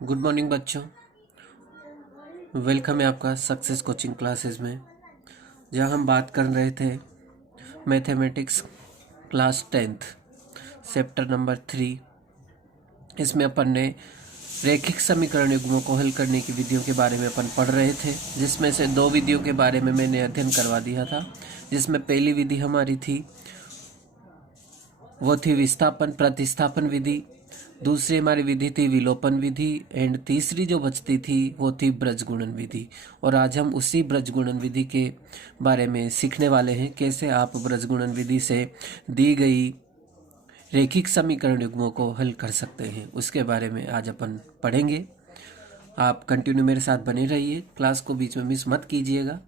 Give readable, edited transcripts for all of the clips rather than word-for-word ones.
Good morning बच्चों। Welcome है आपका सक्सेस कोचिंग क्लासेस में, जहां हम बात कर रहे थे mathematics class 10th chapter number 3। इसमें अपन ने रैखिक समीकरण युग्मों को हल करने की विधियों के बारे में अपन पढ़ रहे थे, जिसमें से दो विधियों के बारे में मैंने अध्ययन करवा दिया था। जिसमें पहली विधि हमारी थी वो थी विस्थापन प्रतिस्थापन विधि, दूसरी हमारी विधि थी विलोपन विधि, एंड तीसरी जो बचती थी वो थी ब्रजगुणन विधि। और आज हम उसी ब्रजगुणन विधि के बारे में सीखने वाले हैं, कैसे आप ब्रजगुणन विधि से दी गई रैखिक समीकरण युग्मों को हल कर सकते हैं, उसके बारे में आज अपन पढ़ेंगे। आप कंटिन्यू मेरे साथ बने रहिए, क्लास को बीच में मिस मत कीजिएगा।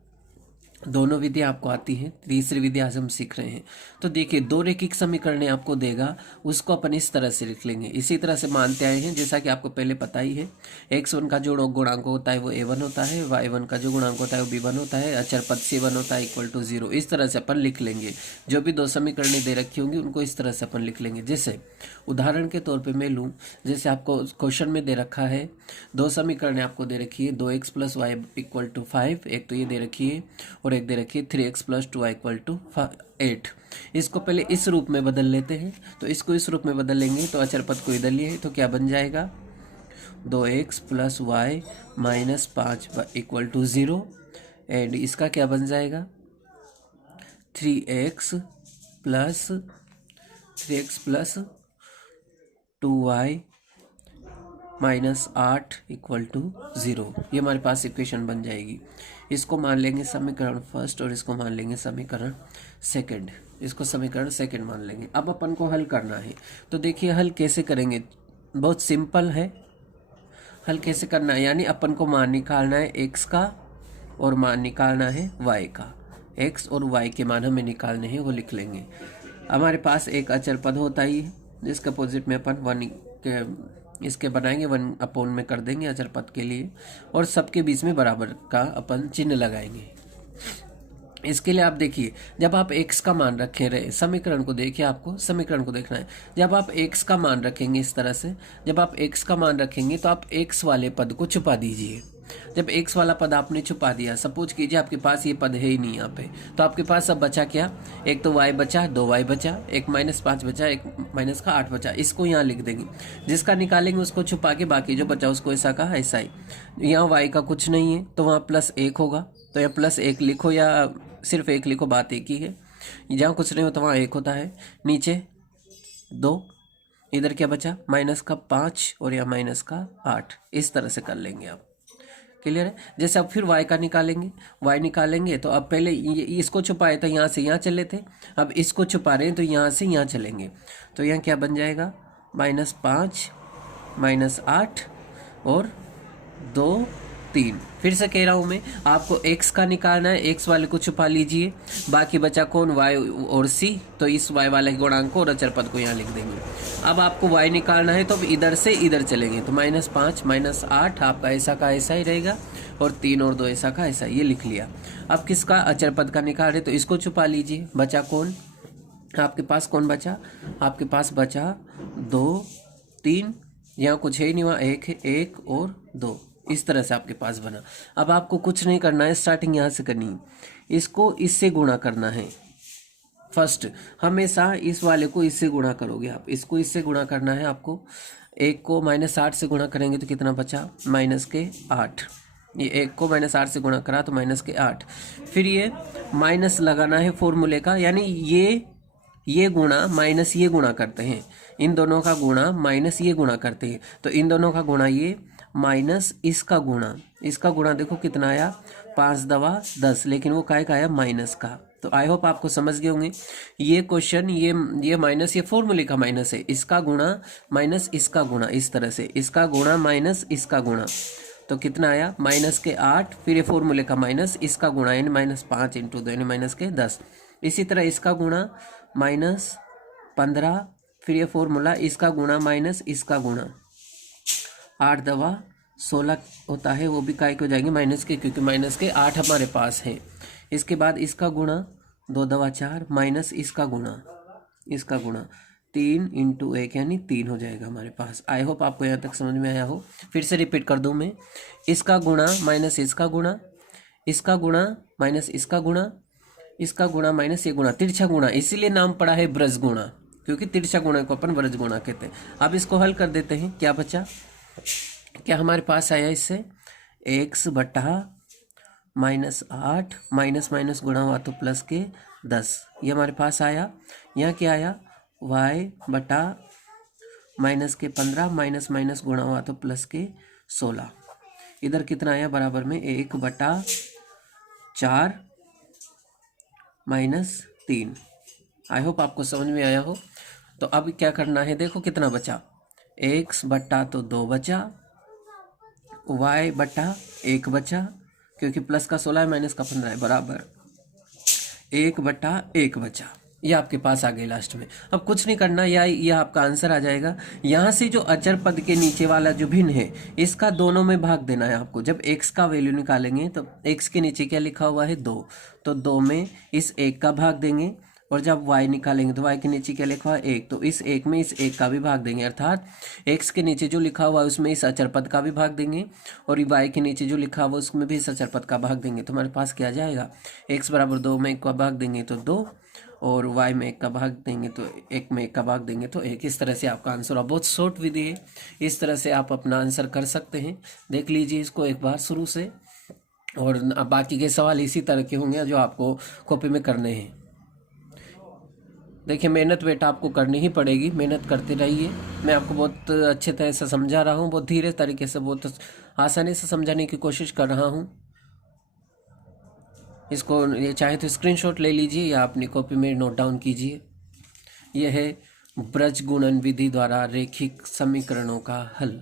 दोनों विधि आपको आती हैं, तीसरी विधि आज हम सीख रहे हैं। तो देखिए, दो रैखिक समीकरण आपको देगा, उसको अपन इस तरह से लिख लेंगे। इसी तरह से मानते आए हैं, जैसा कि आपको पहले पता ही है, x1 का जो गुणांक होता है वो a1 होता है, y1 का जो गुणांक होता है वो b1 होता है, अचर पद c1 होता है इक्वल टू 0। इस तरह से अपन लिख लेंगे। जो भी दो समीकरणें दे रखी होंगी उनको इस तरह से अपन लिख लेंगे। जैसे उदाहरण के तौर पर मैं लूँ, जैसे आपको क्वेश्चन में दे रखा है, दो समीकरणें आपको दे रखी है, 2x + y इक्वल टू 5, एक तो ये दे रखी है, और एक दे रखी है 3x + 2y इक्वल टू 8। इसको पहले इस रूप में बदल लेते हैं। तो इसको इस रूप में बदल लेंगे तो अचर पद को इधर लिए तो क्या बन जाएगा, 2x + y - 5 equal to 0। And इसका क्या बन जाएगा, 3x + 2y - 8 इक्वल टू 0। ये हमारे पास इक्वेशन बन जाएगी। इसको मान लेंगे समीकरण फर्स्ट और इसको मान लेंगे समीकरण सेकंड। इसको समीकरण सेकंड मान लेंगे। अब अपन को हल करना है। तो देखिए हल कैसे करेंगे, बहुत सिंपल है। हल कैसे करना है, यानी अपन को मान निकालना है x का और मान निकालना है y का। x और y के मान हमें निकालने हैं, वो लिख लेंगे। हमारे पास एक अचर पद होता ही है, जिसके अपोजिट में अपन 1 के इसके बनाएंगे, 1 में कर देंगे अचर पद के लिए, और सबके बीच में बराबर का अपन चिन्ह लगाएंगे। इसके लिए आप देखिए, जब आप x का मान रखे रहे, समीकरण को देखिए, आपको समीकरण को देखना है। जब आप x का मान रखेंगे इस तरह से, जब आप x का मान रखेंगे तो आप x वाले पद को छुपा दीजिए। जब x वाला पद आपने छुपा दिया, सपोज कीजिए आपके पास ये पद है ही नहीं यहाँ पे, तो आपके पास अब बचा क्या, एक तो y बचा, 2y बचा, एक -5 बचा, एक -8 बचा। इसको यहाँ लिख देंगे। जिसका निकालेंगे उसको छुपा के बाकी जो बचा उसको ऐसा का ऐसा ही। यहाँ y का कुछ नहीं है तो वहाँ +1 होगा, तो यहाँ +1 लिखो या सिर्फ 1 लिखो, बात एक ही है। जहाँ कुछ नहीं होता वहाँ 1 होता है। नीचे 2, इधर क्या बचा, -5 और या -8। इस तरह से कर लेंगे आप। क्लियर है। जैसे अब फिर y का निकालेंगे, y निकालेंगे तो अब पहले इसको छुपाए तो यहाँ से यहाँ चले थे, अब इसको छुपा रहे हैं तो यहाँ से यहाँ चलेंगे। तो यहाँ क्या बन जाएगा, -5 -8 और 2 3। फिर से कह रहा हूँ मैं, आपको x का निकालना है, x वाले को छुपा लीजिए, बाकी बचा कौन, y और c। तो इस y वाले गुणांक को और अचर पद को यहाँ लिख देंगे। अब आपको y निकालना है तो अब इधर से इधर चलेंगे, तो -5 -8 आपका ऐसा का ऐसा ही रहेगा, और 3 और 2 ऐसा का ऐसा, ये लिख लिया। अब किसका, अचर पद का निकाल रहे तो इसको छुपा लीजिए। बचा कौन, आपके पास कौन बचा, आपके पास बचा 2 3, यहाँ कुछ है ही नहीं, वहाँ 1 है, 1 और 2। इस तरह से आपके पास बना। अब आपको कुछ नहीं करना है, स्टार्टिंग यहाँ से करनी है, इसको इससे गुणा करना है। फर्स्ट हमेशा इस वाले को इससे गुणा करोगे आप, इसको इससे गुणा करना है आपको। 1 को -8 से गुणा करेंगे तो कितना बचा, -8। ये 1 को -8 से गुणा करा तो -8। फिर ये माइनस लगाना है फॉर्मूले का, यानी ये गुणा माइनस ये गुणा करते हैं, इन दोनों का गुणा माइनस ये गुणा करते हैं। तो इन दोनों का गुणा ये माइनस इसका गुणा देखो कितना आया, 5 दवा 10, लेकिन वो काय का आया, माइनस का। तो आई होप आपको समझ गए होंगे ये क्वेश्चन। ये माइनस, ये फॉर्मूले का माइनस है, इसका गुणा माइनस इसका गुणा, इस तरह से इसका गुणा माइनस इसका गुणा। तो कितना आया, -8, फिर ये फॉर्मूले का माइनस, इसका गुणा यानी -5 × 2 यानी -10। इसी तरह इसका गुणा -15, फिर ये फॉर्मूला, इसका गुणा माइनस इसका गुणा, 8 दवा 16 होता है, वो भी काय के हो जाएंगे, माइनस के, क्योंकि माइनस के 8 हमारे पास है। इसके बाद इसका गुणा 2 दवा 4 माइनस इसका गुणा, 3 इंटू 1 यानी 3 हो जाएगा हमारे पास। आई होप आपको यहाँ तक समझ में आया हो। फिर से रिपीट कर दूँ मैं, इसका गुणा माइनस इसका गुणा, इसका गुणा माइनस इसका गुणा, इसका गुणा माइनस ये गुणा, तिरछा गुणा, इसीलिए नाम पड़ा है ब्रज गुणा, क्योंकि तिरछा गुणा को अपन ब्रज गुणा कहते हैं। अब इसको हल कर देते हैं, क्या बचा, क्या हमारे पास आया इससे, x बटा -8 माइनस माइनस गुणा हुआ तो प्लस के 10, ये हमारे पास आया। यहाँ क्या आया, y बटा माइनस के 15 माइनस माइनस गुणा हुआ तो प्लस के 16, इधर कितना आया बराबर में 1 बटा 4 माइनस 3। आई होप आपको समझ में आया हो। तो अब क्या करना है, देखो कितना बचा, x बटा तो 2 बचा, y बटा 1 बचा, क्योंकि प्लस का 16 है माइनस का 15 है, बराबर 1 बटा 1 बचा। ये आपके पास आ गई लास्ट में। अब कुछ नहीं करना, यह आपका आंसर आ जाएगा। यहाँ से जो अचर पद के नीचे वाला जो भिन्न है, इसका दोनों में भाग देना है आपको। जब x का वैल्यू निकालेंगे तो x के नीचे क्या लिखा हुआ है, 2, तो 2 में इस 1 का भाग देंगे, और जब y निकालेंगे तो y के नीचे क्या लिखा हुआ है, 1, तो इस 1 में इस 1 का भी भाग देंगे, अर्थात x के नीचे जो लिखा हुआ है उसमें इस अचर पद का भी भाग देंगे, और y के नीचे जो लिखा हुआ उसमें भी इस अचर पद का भाग देंगे। तो हमारे पास क्या जाएगा, x बराबर 2 में 1 का भाग देंगे तो 2, और y में 1 का भाग देंगे तो 1 में 1 का भाग देंगे तो 1। इस तरह से आपका आंसर, और बहुत शॉर्ट विधि है, इस तरह से आप अपना आंसर कर सकते हैं। देख लीजिए इसको एक बार शुरू से, और बाकी के सवाल इसी तरह के होंगे जो आपको कॉपी में करने हैं। देखिए मेहनत बेटा आपको करनी ही पड़ेगी, मेहनत करते रहिए। मैं आपको बहुत अच्छे तरह से समझा रहा हूँ, बहुत धीरे तरीके से, बहुत आसानी से समझाने की कोशिश कर रहा हूँ। इसको ये चाहे तो स्क्रीनशॉट ले लीजिए या अपनी कॉपी में नोट डाउन कीजिए। यह है ब्रज गुणन विधि द्वारा रैखिक समीकरणों का हल।